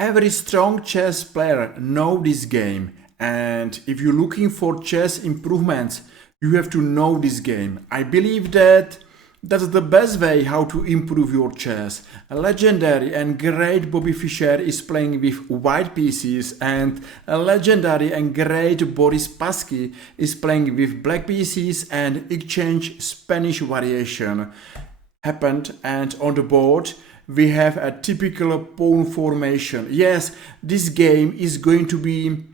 Every strong chess player knows this game, and if you're looking for chess improvements, you have to know this game. I believe that that's the best way how to improve your chess. A legendary and great Bobby Fischer is playing with white pieces, and a legendary and great Boris Spassky is playing with black pieces, and exchange Spanish variation happened, and on the board we have a typical pawn formation. Yes, this game is going to be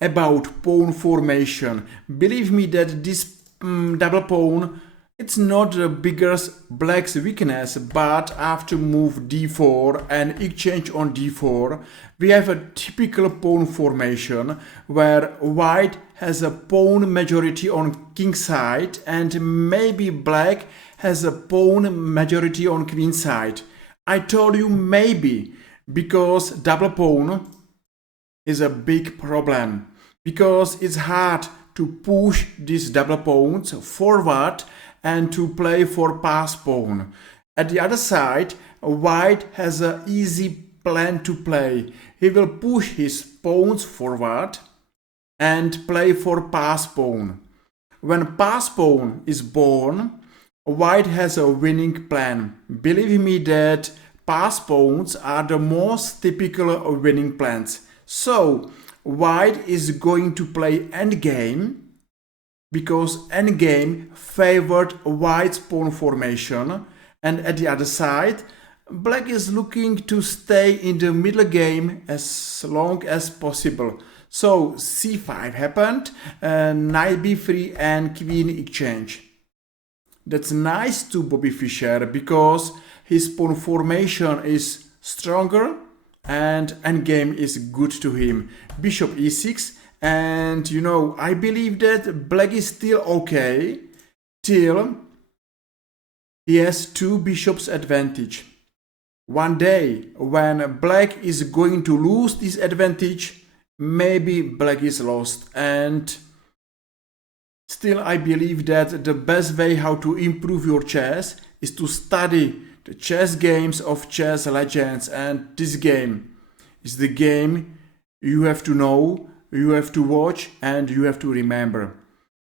about pawn formation. Believe me that this double pawn, it's not the biggest black's weakness, but after move d4 and exchange on d4, we have a typical pawn formation where white has a pawn majority on king side and maybe black has a pawn majority on queen side. I told you maybe, because double pawn is a big problem, because it's hard to push these double pawns forward and to play for pass pawn. At the other side, white has an easy plan to play. He will push his pawns forward and play for pass pawn. When pass pawn is born, white has a winning plan. Believe me that pass pawns are the most typical winning plans. So white is going to play endgame, because endgame favored white's pawn formation, and at the other side, black is looking to stay in the middle game as long as possible. So c5 happened, knight b3 and queen exchange. That's nice to Bobby Fischer because his pawn formation is stronger and endgame is good to him. Bishop e6, and you know, I believe that black is still okay till he has two bishops advantage. One day when black is going to lose this advantage, maybe black is lost, and still I believe that the best way how to improve your chess is to study the chess games of chess legends, and this game is the game you have to know, you have to watch, and you have to remember.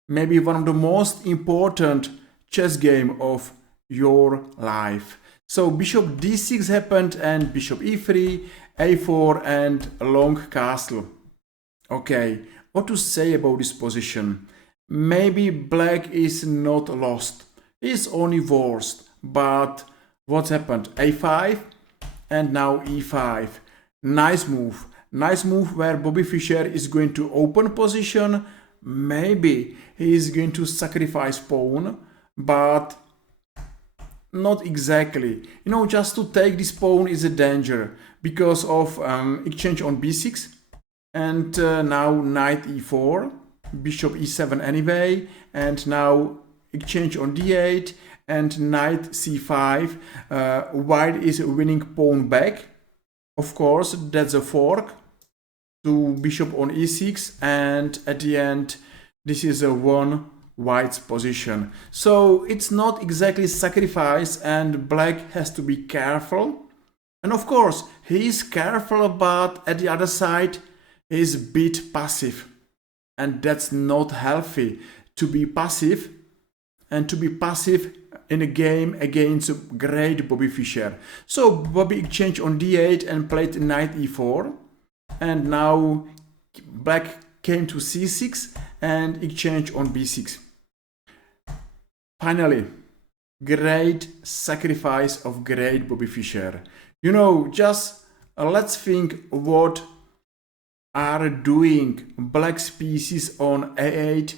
Maybe one of the most important chess game of your life. So bishop d6 happened, and bishop e3, a4 and long castle. Okay, what to say about this position? Maybe black is not lost, it's only worse, but what's happened? a5 and now e5. Nice move where Bobby Fischer is going to open position. Maybe he is going to sacrifice pawn, but not exactly. You know, just to take this pawn is a danger because of exchange on b6, and now knight e4, bishop e7 anyway, and now exchange on d8 and knight c5. White is winning pawn back. Of course, that's a fork to bishop on e6, and at the end this is a one white's position. So it's not exactly sacrifice, and black has to be careful. And of course he is careful, but at the other side he is a bit passive, and that's not healthy to be passive, and to be passive in a game against a great Bobby Fischer. So Bobby exchanged on d8 and played knight e4, and now black came to c6 and exchanged on b6. Finally, great sacrifice of great Bobby Fischer. You know, just let's think what are doing black's pieces on a8,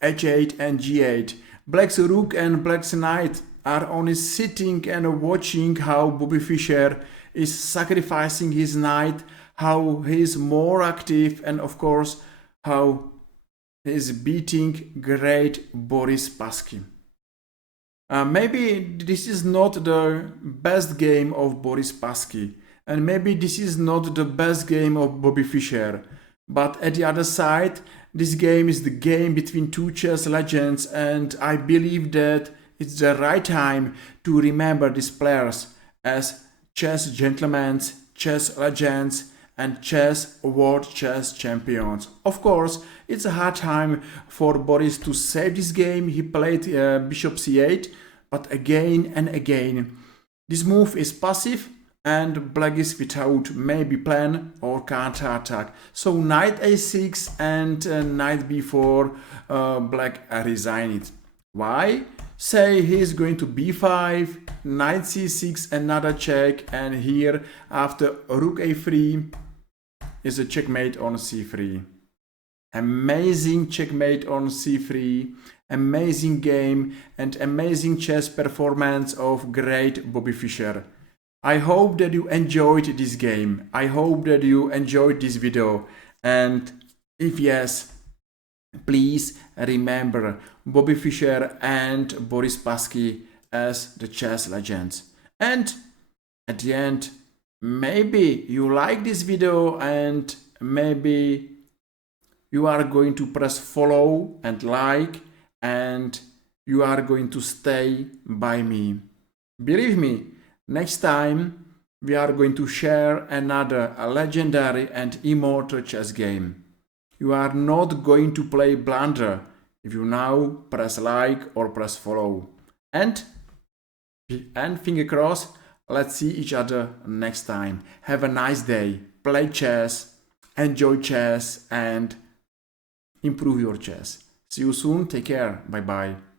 h8 and g8. Black's rook and black's knight are only sitting and watching how Bobby Fischer is sacrificing his knight, how he is more active, and of course how he is beating great Boris Spassky. Maybe this is not the best game of Boris Spassky, and maybe this is not the best game of Bobby Fischer, but at the other side, this game is the game between two chess legends, and I believe that it's the right time to remember these players as chess gentlemen, chess legends and chess world chess champions. Of course, it's a hard time for Boris to save this game. He played bishop c8, but again and again. This move is passive and black is without maybe plan or counter attack. So knight a6 and knight b4, black resign it. Why? Say he's going to b5, knight c6, another check, and here after rook a3 is a checkmate on c3. Amazing checkmate on c3, amazing game and amazing chess performance of great Bobby Fischer. I hope that you enjoyed this game. I hope that you enjoyed this video, and if yes, please remember Bobby Fischer and Boris Spassky as the chess legends. And at the end, maybe you like this video and maybe you are going to press follow and like and you are going to stay by me. Believe me, next time we are going to share another legendary and immortal chess game. You are not going to play blunder if you now press like or press follow. And finger crossed, let's see each other next time. Have a nice day. Play chess, enjoy chess and improve your chess. See you soon. Take care. Bye bye.